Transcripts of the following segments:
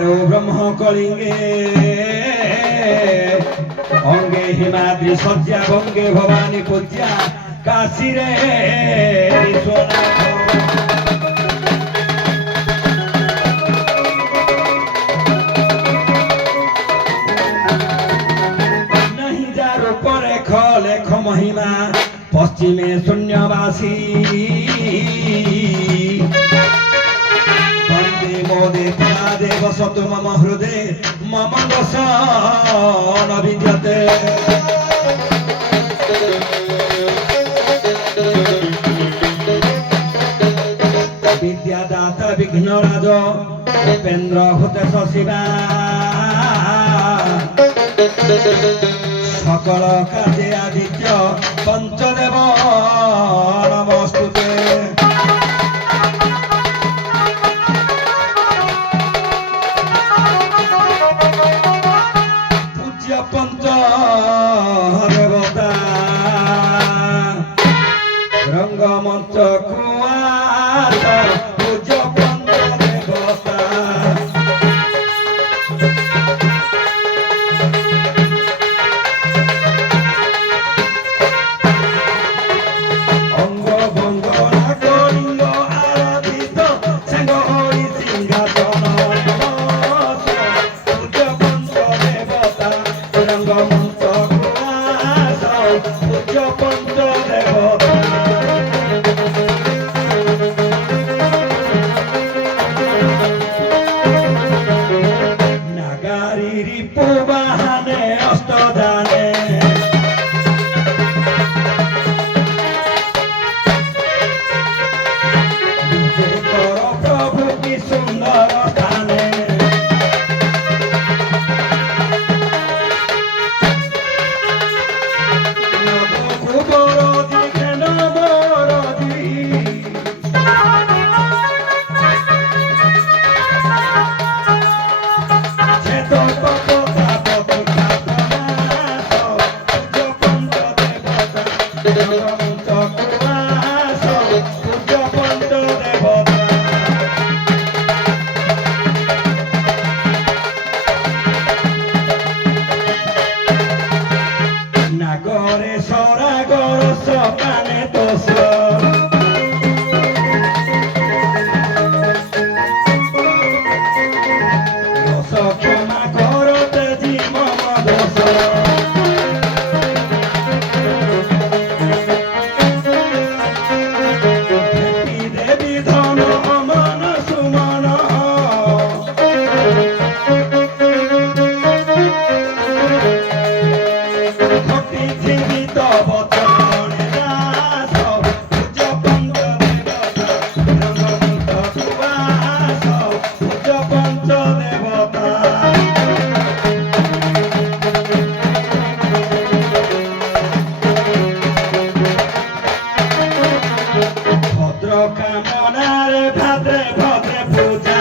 आरो ब्रह्म कलिंगे अंगे हिमाद्री सज्जा बंगे भवानी पूज्या काशी रे विश्वनाथ नहीं जारो परे लेख महिमा पश्चिमे शून्यवासी देव सतु मम हृदय मम दशन विद्यते विद्यादाता विघ्नराज उपेन्द्र भूतेश शिवा सकल काजे आदित्य पंचदेव नमस्तुते पंच देवता रंगमंच कुआस पूज्य पंच देवता अंग बंगना कलिंग आराधित सिंह हरि सिंहासन पूज्य पंच देवता रंगमंच कुआस पूज्य पंच देवता नागारी रिपु बाहाने अष्टदाने विजय कर प्रभु की सुंदर स्थाने नागरे सरागर सकाने तोष दोष क्षमा करते जीवन दोष देवी धन अमन सुमन जीवित बचन दास पूज्य पंच देवता रंगमंच सुवास पूज्य पंच देवता भद्र कामनारे भाद्रे भद्रे पूजा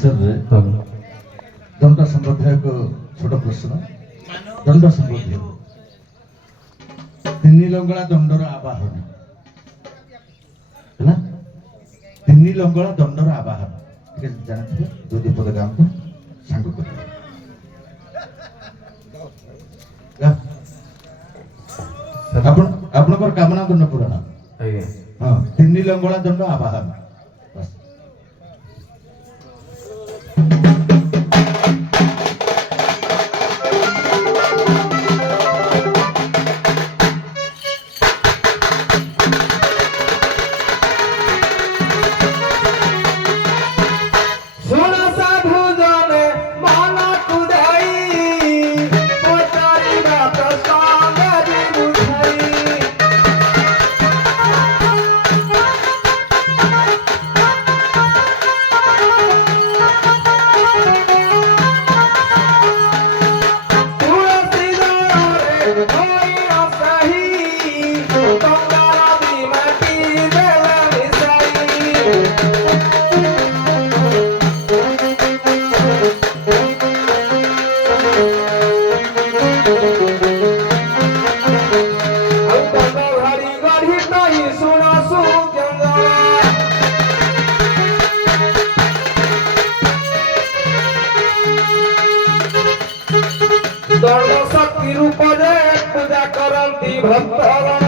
ଅବସରରେ ଦଣ୍ଡ ସମ୍ବନ୍ଧୀୟ ଏକ ଛୋଟ ପ୍ରଶ୍ନ। ଦଣ୍ଡ ସମ୍ବନ୍ଧୀୟ ତିନି ଲଙ୍ଗଳା ଦଣ୍ଡର ଆବାହନ ହେଲା। ତିନି ଲଙ୍ଗଳା ଦଣ୍ଡର ଆବାହନ ଟିକେ ଜାଣିଥିବେ, ଦୁଇ ଦୁଇ ପଦ ଗାଁକୁ ସାଙ୍ଗ କରିବେ। ଆପଣଙ୍କର କାମନା ଦଣ୍ଡ ପୁରାଣ। ହଁ, ତିନି ଲଙ୍ଗଳା ଦଣ୍ଡ ଆବାହନ। ଦଣ୍ଡ ଶକ୍ତି ରୂପରେ ପୂଜା କରନ୍ତି ଭକ୍ତଗଣ।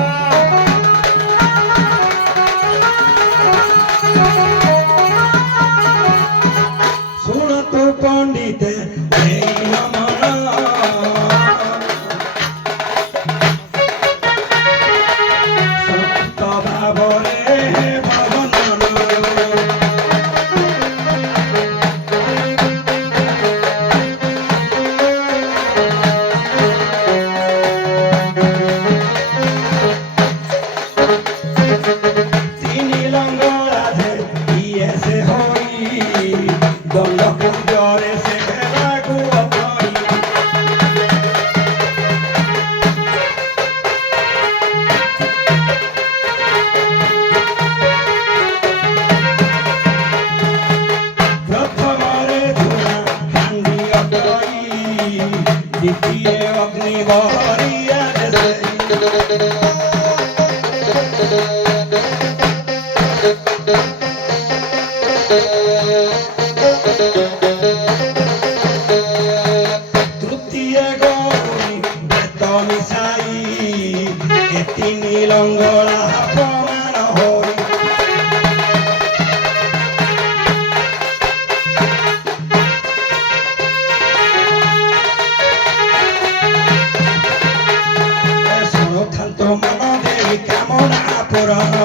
ଶୁଣନ୍ତୁ ପଣ୍ଡିତେ ସତ ଭାବରେ ତୃତୀୟ ଗୌରୀ ବେତ ମିଶାଇ ଏ ତିନି ଲଙ୍ଗଳା ଅପମାନ ହୋଇ ଶୁଣୁଥାନ୍ତୁ ମନ ଦେଇ କାମନା ପୂରଣ।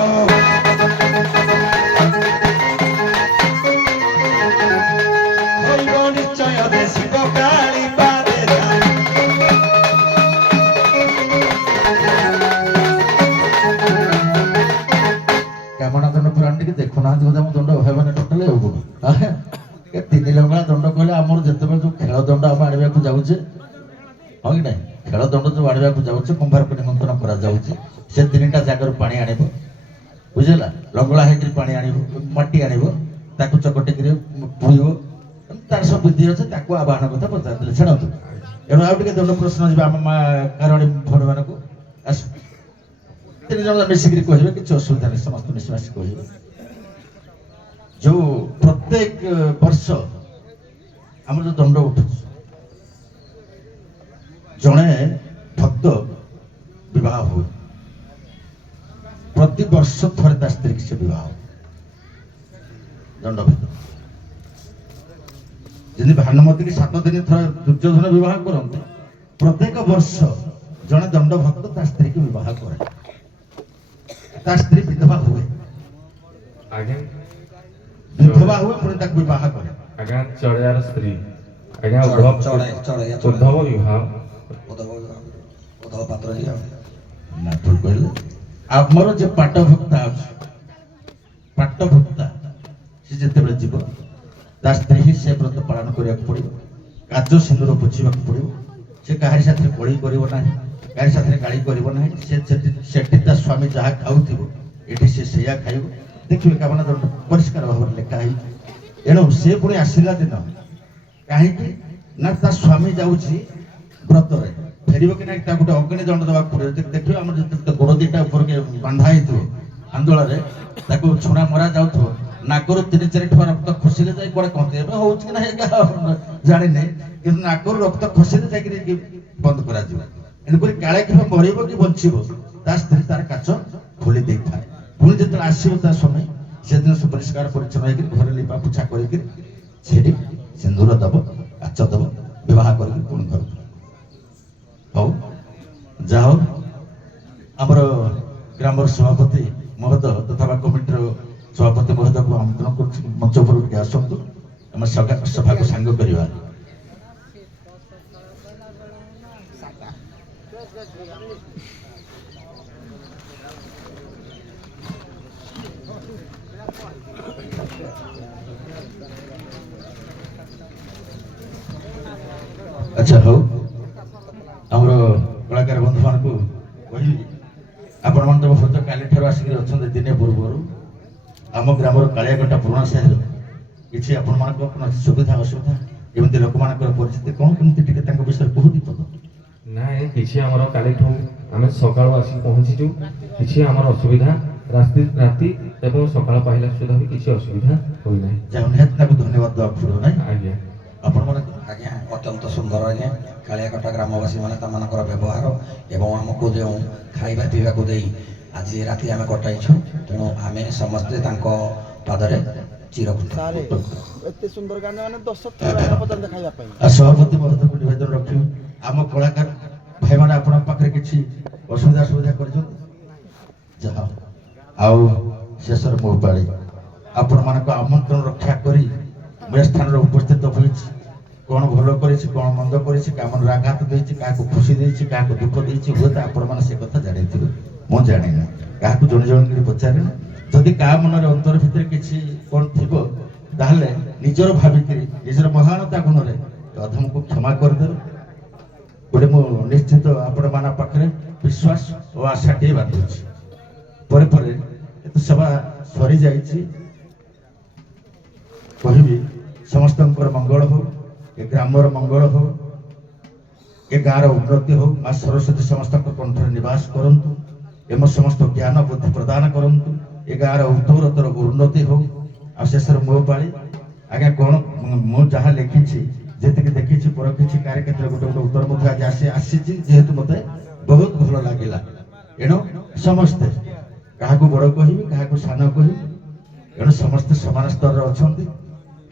ଦେଖୁନାହାନ୍ତି ବୋଧେ ଆମ ଦଣ୍ଡ ହେବନି ଟୋଟାଲି ଆଉ କଣ। ତିନି ଲଙ୍ଗଳା ଦଣ୍ଡ କହିଲେ ଆମର ଯେତେବେଳେ ଯୋଉ ଖେଳ ଦଣ୍ଡ ଆମେ ଆଣିବାକୁ ଯାଉଛେ, ହଁ କି ନାହିଁ, ଖେଳ ଦଣ୍ଡ ଯୋଉ ଆଣିବାକୁ ଯାଉଛେ, କୁମ୍ଭାରକୁ ନିମନ୍ତ୍ରଣ କରାଯାଉଛି, ସେ ତିନିଟା ଜାଗାରୁ ପାଣି ଆଣିବ, ବୁଝିଲା, ଲଙ୍ଗଳା ହେଇକିରି ପାଣି ଆଣିବ, ମାଟି ଆଣିବ, ତାକୁ ଚକଟିକିରି ପୁଡ଼ିବ, ତାର ସବୁ ବିଧି ଅଛି, ତାକୁ ଆବାହନ କଥା ପଚାରିଦେଲେ। ଛାଡ଼ନ୍ତୁ, ଏଣୁ ଆଉ ଟିକେ ଦଣ୍ଡ ପ୍ରଶ୍ନ ଯିବା ଆମ ମା କାରଣୀ ଭଉଣୀ ମାନଙ୍କୁ। ଆସ, ତିନି ଜଣ ମିଶିକିରି କହିବେ, କିଛି ଅସୁବିଧା ନାହିଁ, ସମସ୍ତେ ମିଶିମାଶି କହିବେ। ଯୋଉ ପ୍ରତ୍ୟେକ ବର୍ଷ ଆମର ଯୋଉ ଦଣ୍ଡ ଉଠୁଛି, ଜଣେ ଭକ୍ତ ବିବାହ ହୁଏ, ପ୍ରତିବର୍ଷ ଥରେ ତା ସ୍ତ୍ରୀକି ସେ ବିବାହ ହୁଏ ଦଣ୍ଡ ଭିତରେ। ଯେମିତି ଭାନୁମତୀକି 7 ଦିନ ଥରେ ଦୁର୍ଯ୍ୟୋଧନ ବିବାହ କରନ୍ତି, ପ୍ରତ୍ୟେକ ବର୍ଷ ଜଣେ ଦଣ୍ଡ ଭକ୍ତ ତା ସ୍ତ୍ରୀକି ବିବାହ କରେ। ତା ସ୍ତ୍ରୀ ବିଧବା ହୁଏ, ବିଧବା ହୁଏ, ପୁଣି ତାକୁ ବିବାହ କରେ। ଆଜ୍ଞା ଚଢେୟାର ସ୍ତ୍ରୀ, ଆଜ୍ଞା ଉଦ୍ଧବ ବିବାହ, ଉଦ୍ଧବ ପାତ୍ର ଝିଅ ନା ଭୁଲ କହିଲେ। ଆମର ଯେ ପାଟ ଭକ୍ତା ଅଛି, ପାଟ ଭକ୍ତା, ସେ ଯେତେବେଳେ ଯିବ ତା ସ୍ତ୍ରୀ ହିଁ ସେ ବ୍ରତ ପାଳନ କରିବାକୁ ପଡିବ, କାଜ ସିନ୍ଦୁର ପୋଛିବାକୁ ପଡିବ, ସେ କାହାରି ସାଥିରେ କଳି କରିବ ନାହିଁ, କାହାରି ସାଥିରେ ଗାଳି କରିବ ନାହିଁ। ସେଠି ତା ସ୍ୱାମୀ ଯାହା ଖାଉଥିବ ଏଠି ସେ ସେଇଆ ଖାଇବ। ଦେଖିବେ କାମନା ଦଣ୍ଡ ପରିଷ୍କାର ଭାବରେ ଲେଖା ହେଇଛି। ଏଣୁ ସେ ପୁଣି ଆସିଲା ଦିନ କାହିଁକି ନା ତା ସ୍ୱାମୀ ଯାଉଛି ବ୍ରତରେ ଫେରିବ କି ନାହିଁ ତାକୁ ଗୋଟେ ଅଗ୍ନି ଦଣ୍ଡ ଦେବାକୁ ପଡ଼ିବ। ଦେଖିବ ଆମର ଯେତେବେଳେ ଗୋଡ଼ ଦିଟା ଉପରକୁ ବାନ୍ଧା ହେଇଥିବ ଆନ୍ଦୋଳନରେ ତାକୁ ଛୁଣା ମରା ଯାଉଥିବ ନାକରୁ 3-4 ଠୁଆ ରକ୍ତ ଖସିଲେ ଯାଇ କୁଆଡ଼େ କହନ୍ତି ଏବେ ହଉଛି କି ନାହିଁ ଜାଣିନି କିନ୍ତୁ ନାକରୁ ରକ୍ତ ଖସିଲେ ଯାଇକି ବନ୍ଦ କରାଯିବ। ଏଣୁକରି କାଳେ କିମ୍ବା ମରିବ କି ବଞ୍ଚିବ ତା ସ୍ତ୍ରୀ ତାର କାଚ ଖୋଲି ଦେଇଥାଏ। ପୁଣି ଯେତେବେଳେ ଆସିବ ତା ସ୍ୱାମୀ ସେଦିନ ସେ ପରିଷ୍କାର ପରିଚ୍ଛନ୍ନ ହେଇକି ଘରେ ଲିପା ପୋଛା କରିକି ସେଠି ସିନ୍ଦୁର ଦବ କାଚ ଦବ ବିବାହ କରିକି ପୁଣି ଘରକୁ। ହଉ ଯାହା ହଉ ଆମର ଗ୍ରାମର ସଭାପତି ମହୋଦୟ ତଥା କମିଟିର ସଭାପତି ମହୋଦୟକୁ ଆମନ୍ତ୍ରଣ କରୁଛି ମଞ୍ଚ ଉପରକୁ ଟିକେ ଆସନ୍ତୁ ଆମେ ସଭାକୁ ସାଙ୍ଗ କରିବା। ଆଚ୍ଛା ହଉ ଆମର କଳାକାର ବନ୍ଧୁମାନଙ୍କୁ କହିବି ଆପଣମାନେ ତ ହୁଏତ କାଲିଠାରୁ ଆସିକି ଅଛନ୍ତି ଦିନେ ପୂର୍ବରୁ ଆମ ଗ୍ରାମର କାଳିଆକଟା ପୁରୁଣା ସାହିର କିଛି ଆପଣମାନଙ୍କ କୌଣସି ସୁବିଧା ଅସୁବିଧା ଏମିତି ଲୋକମାନଙ୍କର ପରିସ୍ଥିତି କ'ଣ କେମିତି ଟିକେ ତାଙ୍କ ବିଷୟରେ କୁହନ୍ତି ପଦ। ନାଇଁ କିଛି ଆମର କାଲିଠୁ ଆମେ ସକାଳୁ ଆସିକି ପହଞ୍ଚିଛୁ କିଛି ଆମର ଅସୁବିଧା ରାତି ଏବଂ ସକାଳ ପାଇଲା ସୁଦ୍ଧା ବି କିଛି ଅସୁବିଧା ହୋଇନାହିଁ। ଯାହା ନିହାତି ତାକୁ ଧନ୍ୟବାଦ ଦେବାକୁ ପଡ଼ିବ ନାହିଁ ଆଜ୍ଞା ଆପଣମାନେ ଆଜ୍ଞା ଅତ୍ୟନ୍ତ ସୁନ୍ଦର ଆଜ୍ଞା କାଳିଆକଟା ଗ୍ରାମବାସୀ ମାନେ ତାମାନଙ୍କର ବ୍ୟବହାର ଏବଂ ଆମକୁ ଯେଉଁ ଖାଇବା ପିଇବାକୁ ଦେଇ ଆଜି ରାତି ଆମେ କଟାଇଛୁ ତେଣୁ ଆମେ ସମସ୍ତେ ତାଙ୍କ ପାଦରେ ଚିରକୃତ। ଏତେ ସୁନ୍ଦର ଗାନ ମାନେ 10 ଥର ପର୍ଯ୍ୟନ୍ତ ଖାଇବା ପାଇଁ। ଆଉ ସଭାପତି ମହୋଦୟକୁ ନିବେଦନ ରଖିବୁ ଆମ କଳାକାର ଭାଇମାନେ ଆପଣଙ୍କ ପାଖରେ କିଛି ଅସୁବିଧା ସୁବିଧା କରିଛନ୍ତି ଯାହା ଆଉ ଶେଷରେ ମୋ ପାଳି ଆପଣମାନଙ୍କ ଆମନ୍ତ୍ରଣ ରକ୍ଷା କରି ମୁଁ ଏ ସ୍ଥାନରେ ଉପସ୍ଥିତ ହୋଇଛି। କ'ଣ ଭଲ କରିଛି କ'ଣ ମନ୍ଦ କରିଛି କାମରେ ଆଘାତ ଦେଇଛି କାହାକୁ ଖୁସି ଦେଇଛି କାହାକୁ ଦୁଃଖ ଦେଇଛି ହୁଏତ ଆପଣମାନେ ସେ କଥା ଜାଣିଥିବେ ମୁଁ ଜାଣିନି କାହାକୁ ଜଣେ ଜଣେ କରି ପଚାରିନି। ଯଦି କାହା ମନରେ ଅନ୍ତର ଭିତରେ କିଛି କ'ଣ ଥିବ ତାହେଲେ ନିଜର ଭାବିକିରି ନିଜର ମହାନତା ଗୁଣରେ ଅଧମକୁ କ୍ଷମା କରିଦେବେ ବୋଲି ମୁଁ ନିଶ୍ଚିତ ଆପଣମାନଙ୍କ ପାଖରେ ବିଶ୍ୱାସ ଓ ଆଶାଟିଏ ବାନ୍ଧୁଛି। ପରେ ପରେ ଏତେ ସଭା ସରିଯାଇଛି କହିବି ସମସ୍ତଙ୍କର ମଙ୍ଗଳ ହଉ ଏ ଗ୍ରାମର ମଙ୍ଗଳ ହଉ ଏ ଗାଁର ଉନ୍ନତି ହଉ ମା ସରସ୍ୱତୀ ସମସ୍ତଙ୍କ କଣ୍ଠରେ ନିବାସ କରନ୍ତୁ ଏବଂ ସମସ୍ତ ଜ୍ଞାନ ବୁଦ୍ଧି ପ୍ରଦାନ କରନ୍ତୁ ଏ ଗାଁର ଉତ୍ତରୋତ୍ତର ଉନ୍ନତି ହଉ। ଆଉ ଶେଷରେ ମୋ ପାଳି ଆଜ୍ଞା କ'ଣ ମୁଁ ଯାହା ଲେଖିଛି ଯେତିକି ଦେଖିଛି ପରଖିଛି କାହାର କ୍ଷେତ୍ରରେ ଗୋଟେ ଗୋଟେ ଉତ୍ତର ମଧ୍ୟ ଆଜି ଆସିଛି ଯେହେତୁ ମୋତେ ବହୁତ ଭଲ ଲାଗିଲା। ଏଣୁ ସମସ୍ତେ କାହାକୁ ବଡ଼ କହିବି କାହାକୁ ସାନ କହିବି ଏଣୁ ସମସ୍ତେ ସମାନ ସ୍ତରରେ ଅଛନ୍ତି।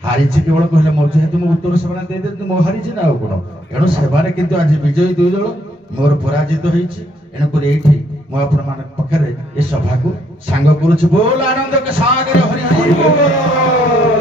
ହାରିଛି କେବଳ କହିଲେ ମୋ ଯେହେତୁ ମୁଁ ଉତ୍ତର ସେମାନେ ଦେଇଦେନ୍ତି ମୁଁ ହାରିଛି ନା ଆଉ କ'ଣ। ଏଣୁ ସେମାନେ କିନ୍ତୁ ଆଜି ବିଜୟୀ 2 ଦଳ ମୋର ପରାଜିତ ହେଇଛି। ଏଣୁକରି ଏଇଠି ମୁଁ ଆପଣମାନଙ୍କ ପାଖରେ ଏ ସଭାକୁ ସାଙ୍ଗ କରୁଛି। ବୋଲ ଆନନ୍ଦ କେ ସାଗର ହରି ହରି ବୋଲ।